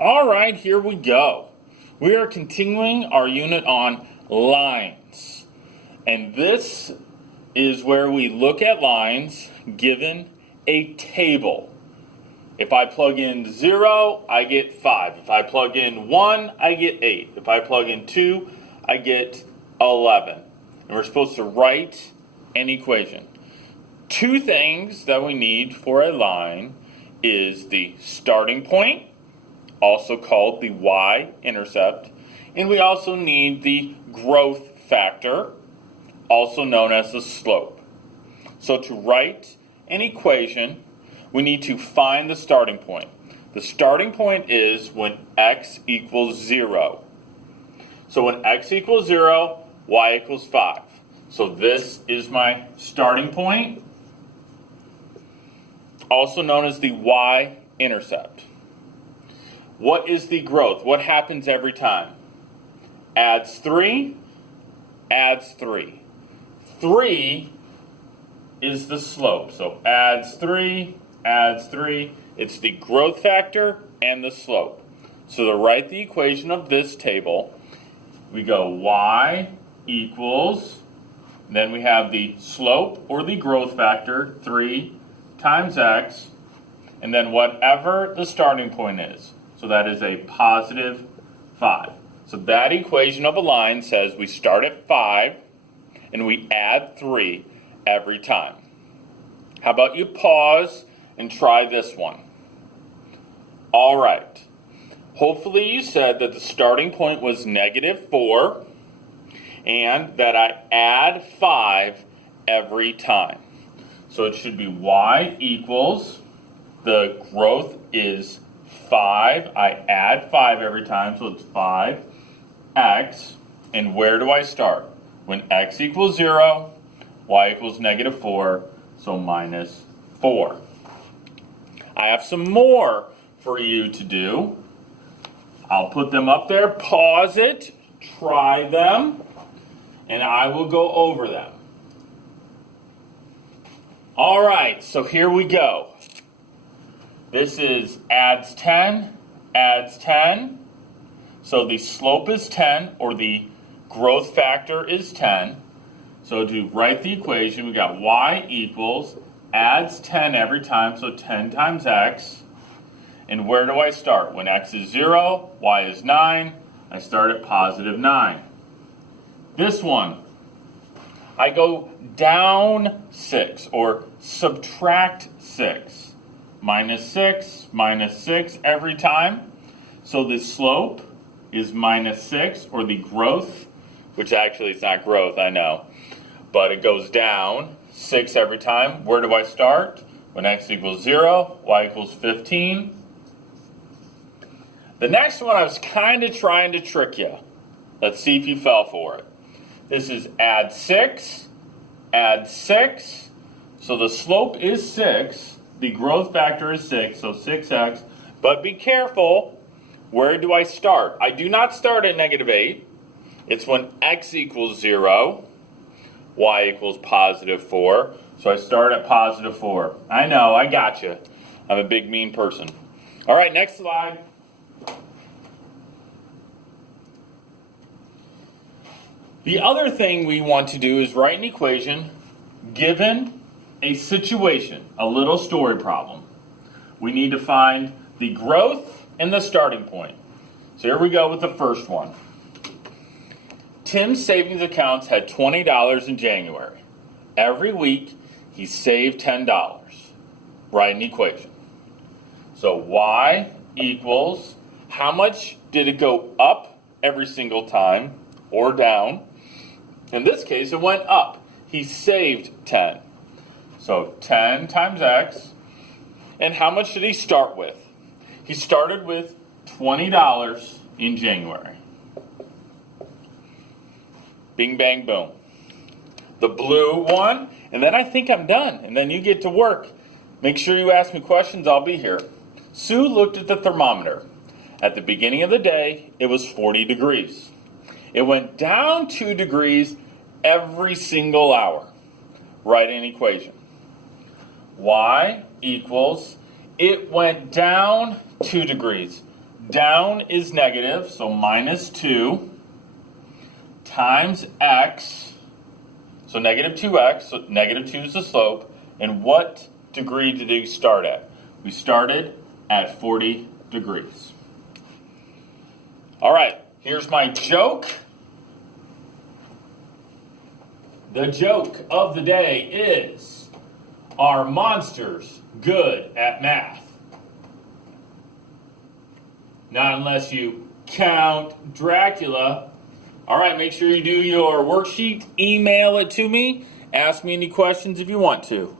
All right, here we go. We are continuing our unit on lines. And this is where we look at lines given a table. If I plug in 0, I get 5. If I plug in 1, I get 8. If I plug in 2, I get 11. And we're supposed to write an equation. Two things that we need for a line is the starting point, also called the y-intercept, and we also need the growth factor, also known as the slope. So to write an equation, we need to find the starting point. The starting point is when x equals 0. So when x equals 0, y equals 5. So this is my starting point, also known as the y-intercept. What is the growth? What happens every time? Adds 3, adds 3. 3 is the slope. So adds 3, adds 3. It's the growth factor and the slope. So to write the equation of this table, we go y equals, then we have the slope or the growth factor, 3 times x, and then whatever the starting point is. So that is a positive 5. So that equation of a line says we start at 5 and we add 3 every time. How about you pause and try this one? All right. Hopefully you said that the starting point was -4 and that I add 5 every time. So it should be y equals, the growth is 5. I add 5 every time, so it's 5x. And where do I start? When x equals 0, y equals -4, so -4. I have some more for you to do. I'll put them up there, pause it, try them, and I will go over them. All right, so here we go. This is adds 10, adds 10. So the slope is 10, or the growth factor is 10. So to write the equation, we got y equals, adds 10 every time, so 10 times x. And where do I start? When x is 0, y is 9, I start at positive 9. This one, I go down 6, or subtract 6. -6, -6 every time. So the slope is -6, or the growth, which actually is not growth, I know. But it goes down 6 every time. Where do I start? When x equals 0, y equals 15. The next one I was kind of trying to trick you. Let's see if you fell for it. This is add 6, add 6. So the slope is 6. The growth factor is 6, so 6x. But be careful, where do I start? I do not start at -8. It's when x equals 0, y equals +4. So I start at +4. I know, I got you. I'm a big, mean person. All right, next slide. The other thing we want to do is write an equation given a situation, a little story problem. We need to find the growth and the starting point. So here we go with the first one. Tim's savings accounts had $20 in January. Every week, he saved $10. Write an equation. So y equals, how much did it go up every single time or down? In this case, it went up. He saved 10. So 10 times x. And how much did he start with? He started with $20 in January. Bing, bang, boom. The blue one, and then I think I'm done. And then you get to work. Make sure you ask me questions. I'll be here. Sue looked at the thermometer. At the beginning of the day, it was 40 degrees. It went down 2 degrees every single hour. Write an equation. Y equals, it went down 2 degrees. Down is negative, so minus 2 times x, so negative 2x, so negative 2 is the slope. And what degree did we start at? We started at 40 degrees. All right, here's my joke. The joke of the day is, are monsters good at math? Not unless you count Dracula. All right, make sure you do your worksheet, email it to me, ask me any questions if you want to.